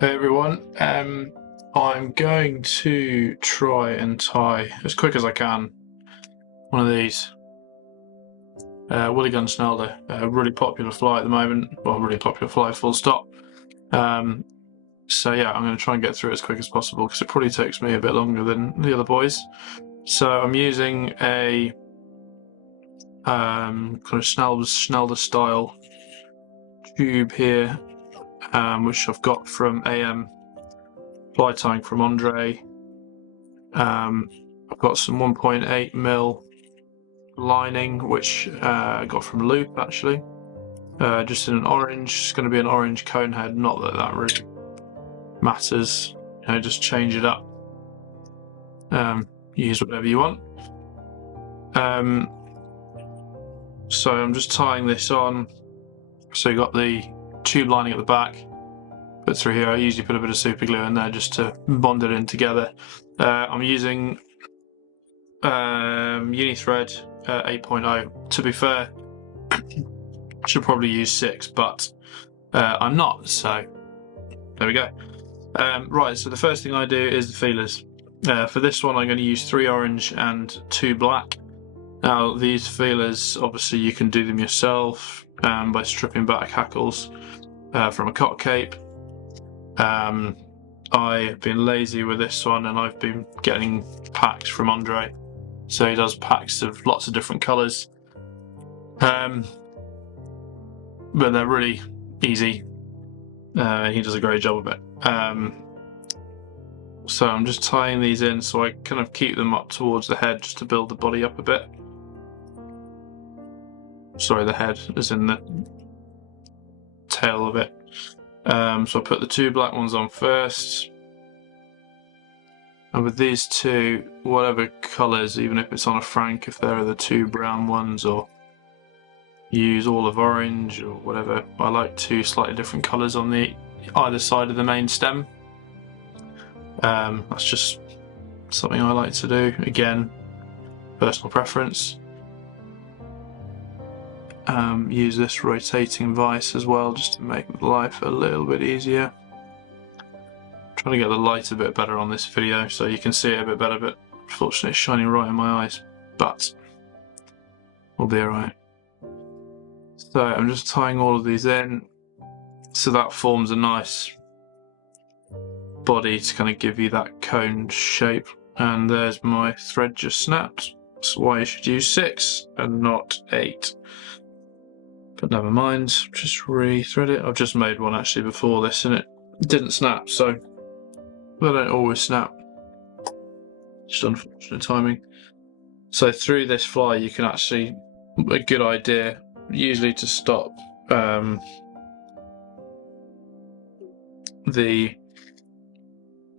Hey everyone, I'm going to try and tie as quick as I can one of these. Willie Gunn Snaelda, a really popular fly at the moment, well, really popular fly full stop. So yeah, I'm going to try and get through it as quick as possible because it probably takes me a bit longer than the other boys. So I'm using a kind of Snaelda style tube here, which I've got from AM fly tying from Andre. I've got some 1.8mm lining, which I got from Loop actually, just in an orange. It's going to be an orange conehead, not that that really matters, just change it up. Use whatever you want. So I'm just tying this on. So you got the tube lining at the back, put through here. I usually put a bit of super glue in there just to bond it in together. I'm using uni thread 8.0. To be fair, I should probably use 6, but I'm not, so there we go. Right, so the first thing I do is the feelers. For this one I'm going to use 3 orange and 2 black. Now these feelers, obviously you can do them yourself by stripping back hackles from a cock cape. I've been lazy with this one and I've been getting packs from Andre. So he does packs of lots of different colours, but they're really easy. He does a great job of it. So I'm just tying these in so I kind of keep them up towards the head just to build the body up a bit. Sorry, the head as in the tail of it. So I put the 2 black ones on first. And with these 2, whatever colours, even if it's on a frank, if there are the 2 brown ones, or use all of orange or whatever, I like 2 slightly different colours on the either side of the main stem. That's just something I like to do. Again, personal preference. Use this rotating vise as well just to make life a little bit easier. Trying to get the light a bit better on this video so you can see it a bit better, but unfortunately it's shining right in my eyes, but we'll be alright. So I'm just tying all of these in so that forms a nice body to kind of give you that cone shape. And there's my thread just snapped. That's why you should use 6 and not 8. But never mind, just re-thread it. I've just made one actually before this and it didn't snap, so they don't always snap. Just unfortunate timing. So through this fly you can actually, a good idea usually to stop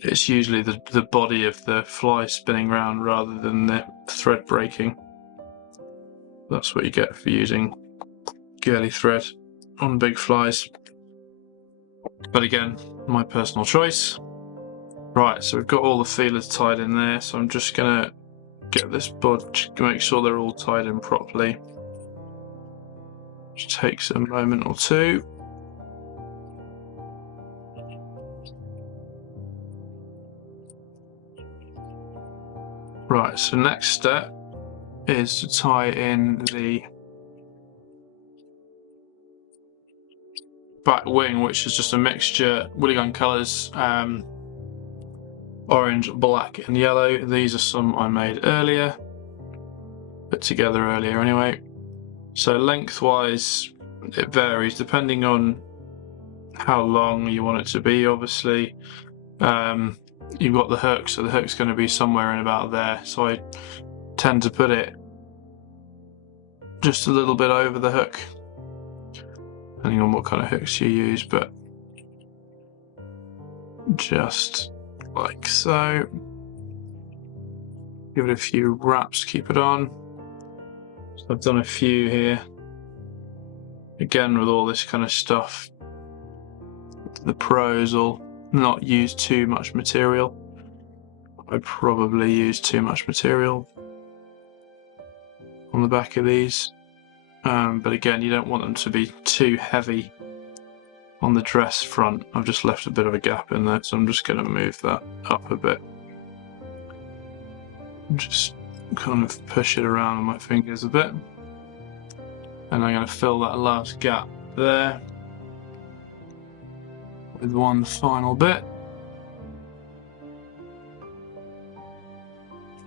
it's usually the body of the fly spinning round rather than the thread breaking. That's what you get for using girly thread on big flies. But again, my personal choice. Right, so we've got all the feelers tied in there, so I'm just gonna get this bud to make sure they're all tied in properly. Which takes a moment or two. Right, so next step is to tie in the back wing, which is just a mixture, Willie Gunn colours, orange, black and yellow. These are some I made earlier, put together earlier anyway. So lengthwise it varies depending on how long you want it to be, obviously. You've got the hook, so the hook's going to be somewhere in about there, so I tend to put it just a little bit over the hook, depending on what kind of hooks you use, but just like so. Give it a few wraps to keep it on. So I've done a few here. Again, with all this kind of stuff, the pros will not use too much material. I probably use too much material on the back of these, but again, you don't want them to be too heavy on the dress front, I've just left a bit of a gap in there, so I'm just going to move that up a bit. Just kind of push it around on my fingers a bit. And I'm going to fill that last gap there with one final bit.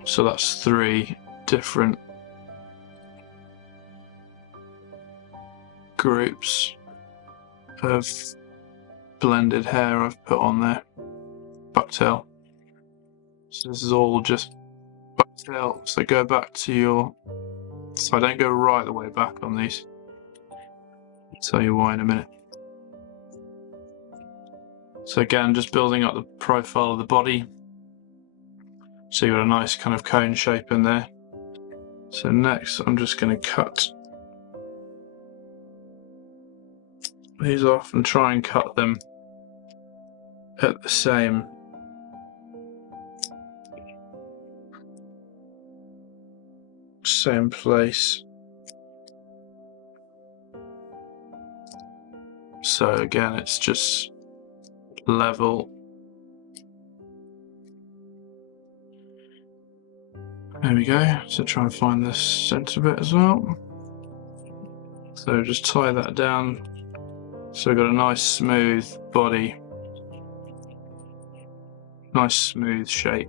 So that's 3 different groups of blended hair I've put on there. Bucktail. So this is all just bucktail. So go back to your... So I don't go right the way back on these. I'll tell you why in a minute. So again, just building up the profile of the body. So you've got a nice kind of cone shape in there. So next I'm just going to cut these off and try and cut them at the same place. So again, it's just level. There we go. So try and find this center bit as well. So just tie that down. So we've got a nice smooth body, nice smooth shape.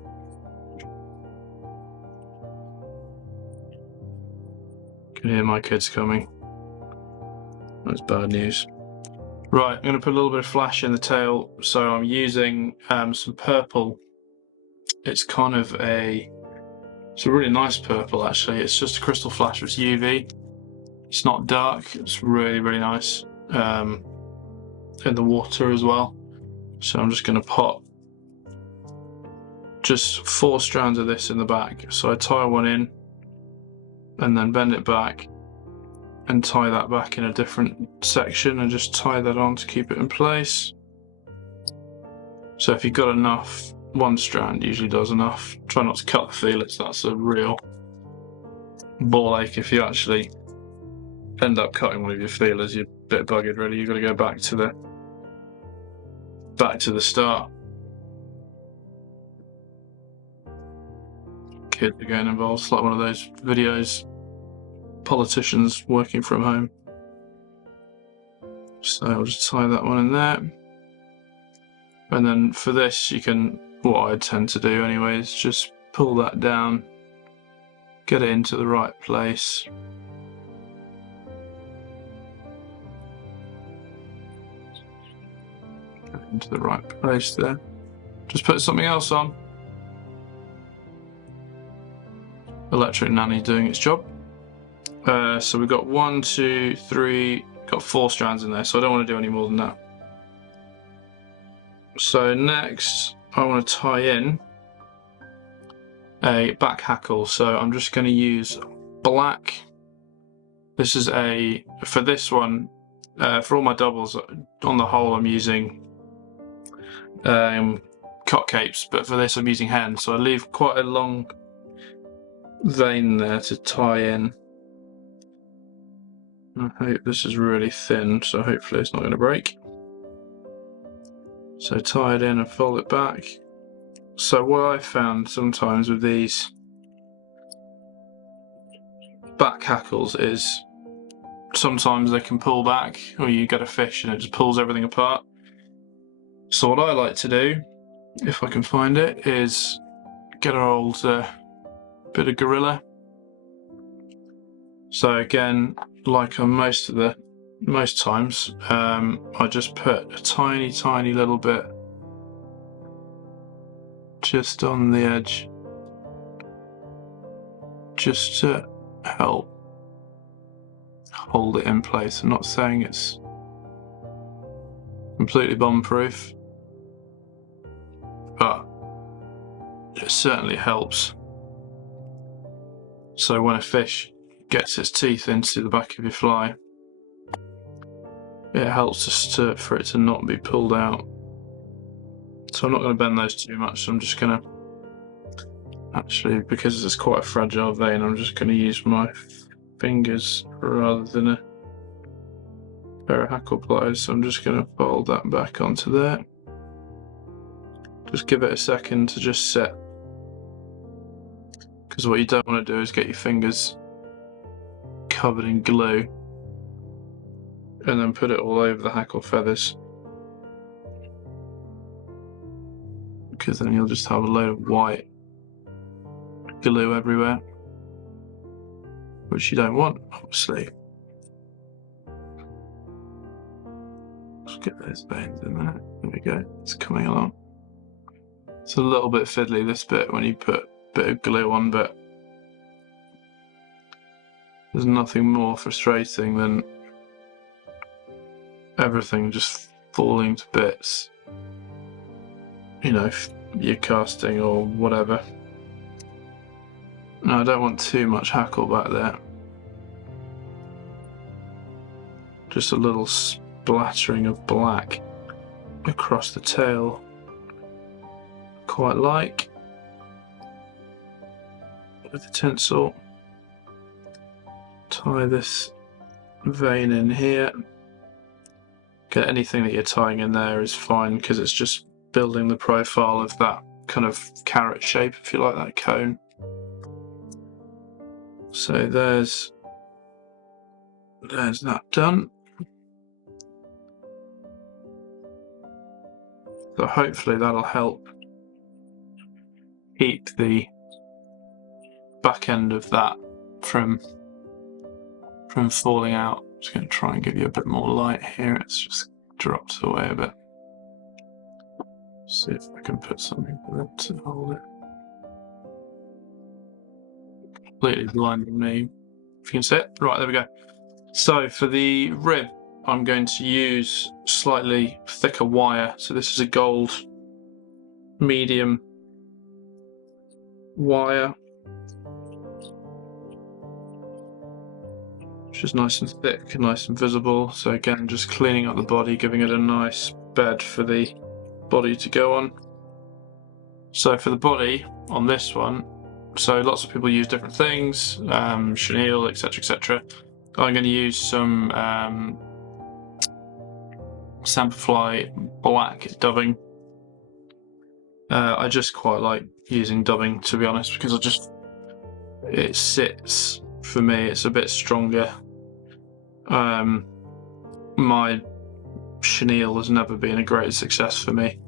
Can hear my kids coming. That's bad news. Right, I'm going to put a little bit of flash in the tail. So I'm using some purple. It's kind of it's a really nice purple actually. It's just a crystal flash, it's UV. It's not dark, it's really, really nice. In the water as well. So I'm just going to pop just 4 strands of this in the back. So I tie one in and then bend it back and tie that back in a different section and just tie that on to keep it in place. So if you've got enough, 1 strand usually does enough. Try not to cut the feelers, that's a real ball ache if you actually end up cutting one of your feelers. You're a bit buggered really. You've got to go back to the start. Kids are getting involved. It's like one of those videos, politicians working from home. So I'll just tie that one in there. And then for this, you can, what I tend to do anyway, is just pull that down, get it into the right place. Get it into the right place there. Just put something else on. Electric Nanny doing its job. So we've got 1, 2, 3, got 4 strands in there, so I don't want to do any more than that. So next I want to tie in a back hackle, so I'm just going to use black. This is for this one, for all my doubles, on the whole I'm using cock capes, but for this I'm using hen, so I leave quite a long vein there to tie in. I hope this is really thin, so hopefully it's not going to break. So tie it in and fold it back. So what I found sometimes with these back hackles is sometimes they can pull back, or you get a fish and it just pulls everything apart. So what I like to do, if I can find it, is get our old bit of Gorilla. So again, like on most times, I just put a tiny little bit just on the edge, just to help hold it in place. I'm not saying it's completely bomb-proof, but it certainly helps. So when a fish gets its teeth into the back of your fly, it helps us for it to not be pulled out. So I'm not going to bend those too much, so I'm just going to, actually, because it's quite a fragile vein, I'm just going to use my fingers rather than pair of hackle pliers, so I'm just going to fold that back onto there. Just give it a second to just set, because what you don't want to do is get your fingers covered in glue and then put it all over the hackle feathers, because then you'll just have a load of white glue everywhere, which you don't want, obviously. Let's get those veins in there. There we go, it's coming along. It's a little bit fiddly, this bit, when you put a bit of glue on, but there's nothing more frustrating than everything just falling to bits. You know, if you're casting or whatever. No, I don't want too much hackle back there. Just a little splattering of black across the tail. Quite like. With the tinsel. Tie this vein in here. Get anything that you're tying in there is fine, because it's just building the profile of that kind of carrot shape, if you like, that cone. So there's that done. So hopefully that'll help keep the back end of that from falling out. I'm just going to try and give you a bit more light here. It's just dropped away a bit. See if I can put something for it to hold it. Completely blinding me. If you can see it. Right, there we go. So for the rib, I'm going to use slightly thicker wire. So this is a gold medium wire, which is nice and thick and nice and visible. So again, just cleaning up the body, giving it a nice bed for the body to go on. So for the body on this one, so lots of people use different things, chenille, etc, etc. I'm going to use some Semperfli black dubbing. I just quite like using dubbing, to be honest, because it sits, for me, it's a bit stronger. My chenille has never been a great success for me.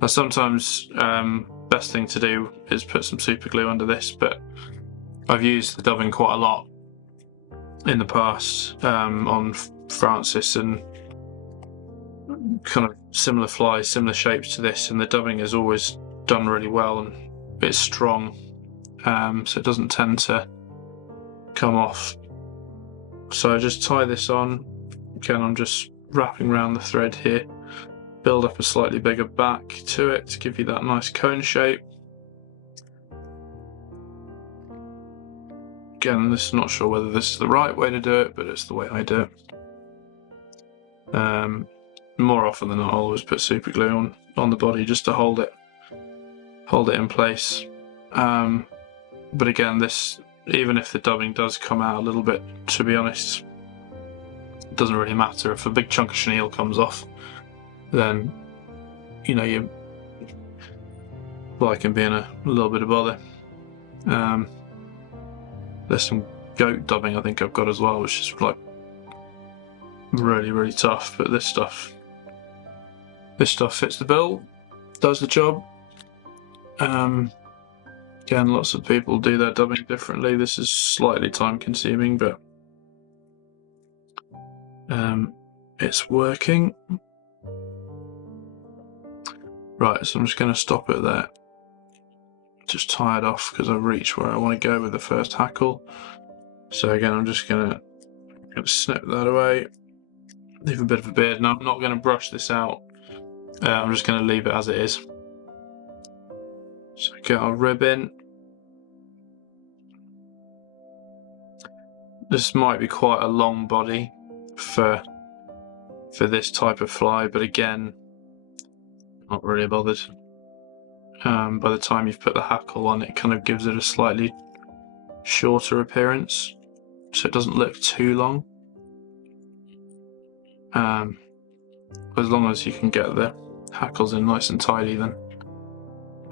Now sometimes best thing to do is put some super glue under this, but I've used the dubbing quite a lot in the past on Francis and kind of similar flies, similar shapes to this, and the dubbing has always done really well and it's strong, so it doesn't tend to come off. So I just tie this on. Again, I'm just wrapping around the thread here, build up a slightly bigger back to it to give you that nice cone shape. Again, this is not sure whether this is the right way to do it, but it's the way I do it. More often than not, I'll always put super glue on the body just to hold it in place. But again, this, even if the dubbing does come out a little bit, to be honest, it doesn't really matter. If a big chunk of chenille comes off, then you know you're like being a little bit of bother. There's some goat dubbing I think I've got as well, which is like really, really tough, but this stuff fits the bill, does the job. Again, lots of people do their dubbing differently. This is slightly time consuming, but it's working. Right, so I'm just going to stop it there. Just tie it off because I've reached where I want to go with the first hackle. So again, I'm just going to snip that away. Leave a bit of a beard. Now I'm not going to brush this out. I'm just going to leave it as it is. So get our rib in. This might be quite a long body for this type of fly, but again, not really bothered. By the time you've put the hackle on, it kind of gives it a slightly shorter appearance, so it doesn't look too long. As long as you can get the hackles in nice and tidy, then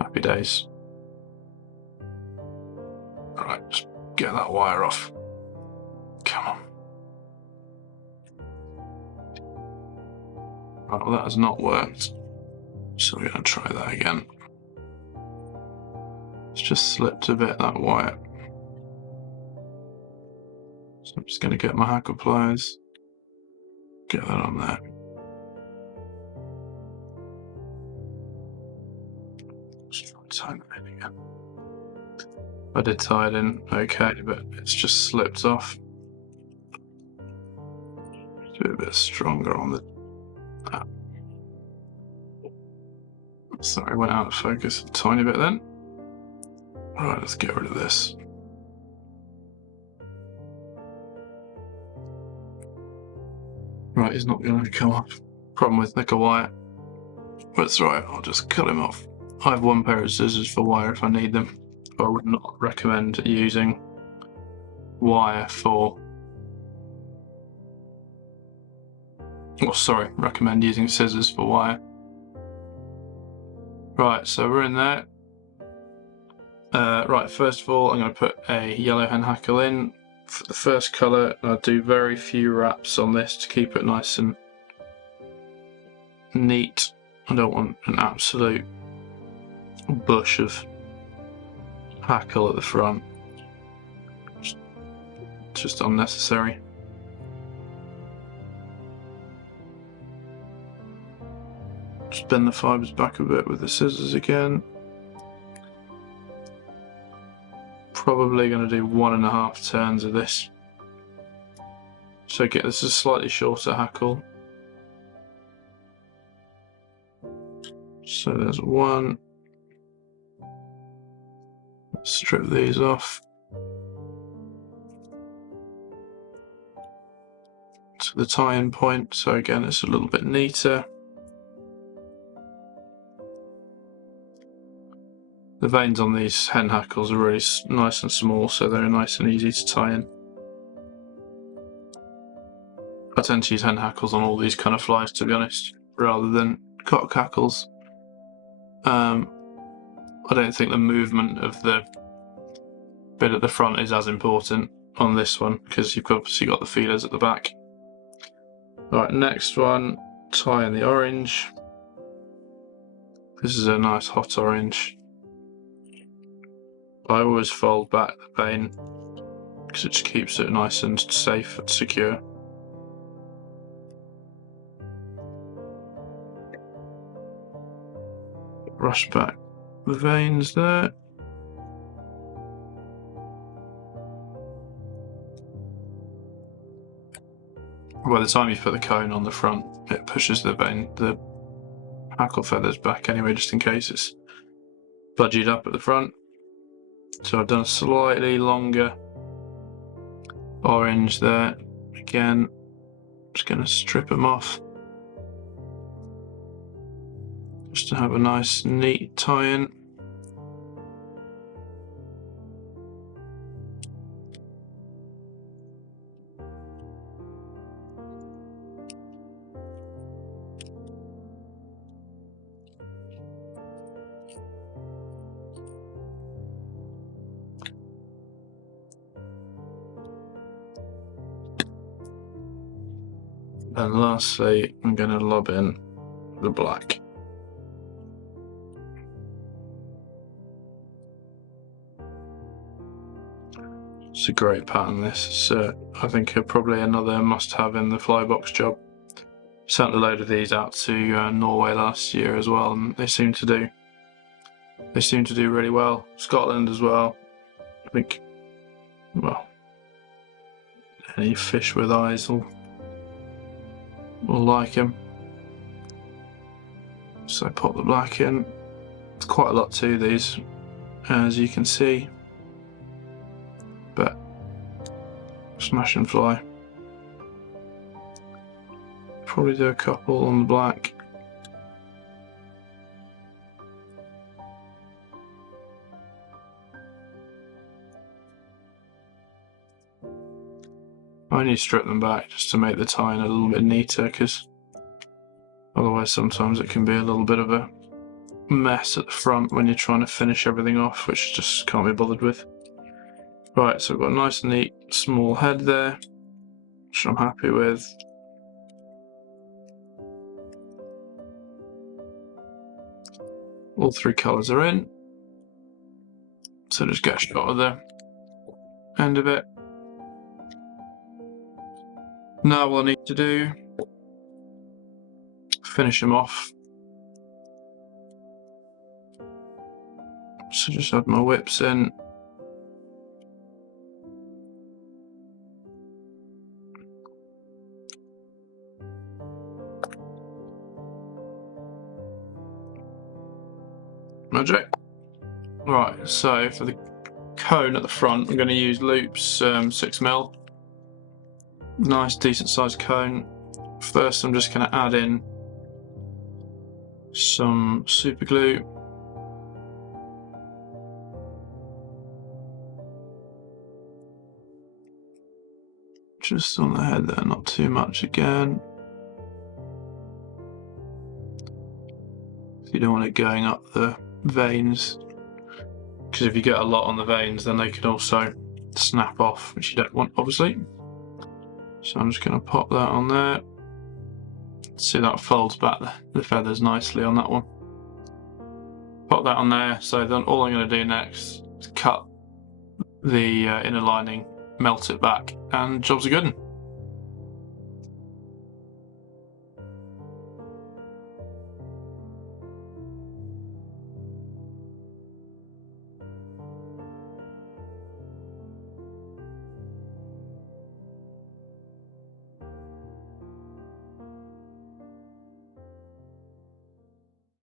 happy days. Alright, just get that wire off. Come on. Right, well, that has not worked. So we're going to try that again. It's just slipped a bit, that wire. So I'm just going to get my hackle pliers, get that on there. Just try and tighten it in again. I did tie it in okay, but it's just slipped off. Just be a bit stronger on the. Sorry, went out of focus a tiny bit then. Right, let's get rid of this. Right, he's not going to come off. Problem with nickel wire. That's right, I'll just cut him off. I have one pair of scissors for wire if I need them. I would not recommend using wire for. Oh, sorry, recommend using scissors for wire. Right, so we're in there. Right, first of all, I'm going to put a yellow hen hackle in. For the first colour, I'll do very few wraps on this to keep it nice and neat. I don't want an absolute bush of hackle at the front. Just unnecessary. Just bend the fibres back a bit with the scissors again. Probably going to do 1.5 turns of this. So get this a slightly shorter hackle. So there's one. Strip these off. To the tie-in point, so again it's a little bit neater. The veins on these hen hackles are really nice and small, so they're nice and easy to tie in. I tend to use hen hackles on all these kind of flies, to be honest, rather than cock hackles. I don't think the movement of the bit at the front is as important on this one, because you've obviously got the feelers at the back. Right, next one, tie in the orange. This is a nice hot orange. I always fold back the vein because it just keeps it nice and safe and secure. Brush back the veins there. By the time you put the cone on the front, it pushes the hackle feathers back anyway, just in case it's budgied up at the front. So I've done a slightly longer orange there. Again, just going to strip them off just to have a nice neat tie-in. And lastly, I'm going to lob in the black. It's a great pattern, this. So I think probably another must-have in the fly box job. Sent a load of these out to Norway last year as well, and they seem to do really well. Scotland as well. I think, well, any fish with eyes will like him. So pop the black in. It's quite a lot to these, as you can see, but smash and fly. Probably do a couple on the black. I need to strip them back just to make the tying a little bit neater, because otherwise sometimes it can be a little bit of a mess at the front when you're trying to finish everything off, which just can't be bothered with. Right, so I've got a nice neat small head there, which I'm happy with. All three colours are in, so just get a shot of the end of it. Now what I need to do, finish them off. So just add my whips in. Magic. Right, so for the cone at the front, I'm going to use loops 6mm. Nice, decent sized cone. First, I'm just going to add in some super glue. Just on the head there, not too much again. You don't want it going up the veins, because if you get a lot on the veins, then they can also snap off, which you don't want, obviously. So I'm just going to pop that on there. See, that folds back the feathers nicely on that one. Pop that on there. So then all I'm going to do next is cut the inner lining, melt it back, and jobs are good.